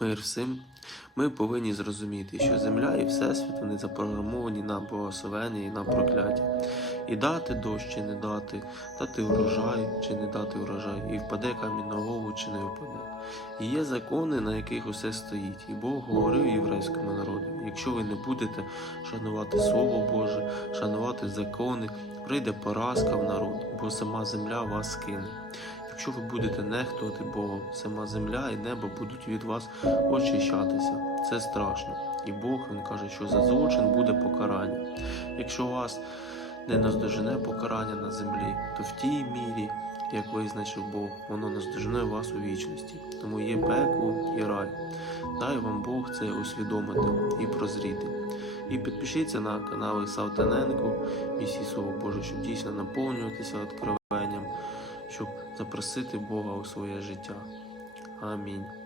Мир всім. Ми повинні зрозуміти, що земля і всесвіт вони запрограмовані на благословення і на прокляття. І дати дощ чи не дати, дати урожай чи не дати урожай, і впаде камінь на голову чи не впаде. І є закони, на яких усе стоїть. І Бог говорив єврейському народу: якщо ви не будете шанувати Слово Боже, шанувати закони, прийде поразка в народ, бо сама земля вас скине. Якщо ви будете нехтувати Богом, сама земля і небо будуть від вас очищатися. Це страшно. І Бог він каже, що за злочин буде покарання. Якщо вас не наздожене покарання на землі, то в тій мірі, як визначив Бог, воно наздожене вас у вічності. Тому є пекло і рай. Дай вам Бог це усвідомити і прозріти. І підпишіться на канал Савтаненко, місії Слово Боже, щоб дійсно наповнюватися відкриванням, щоб запросити Бога у своє життя. Амінь.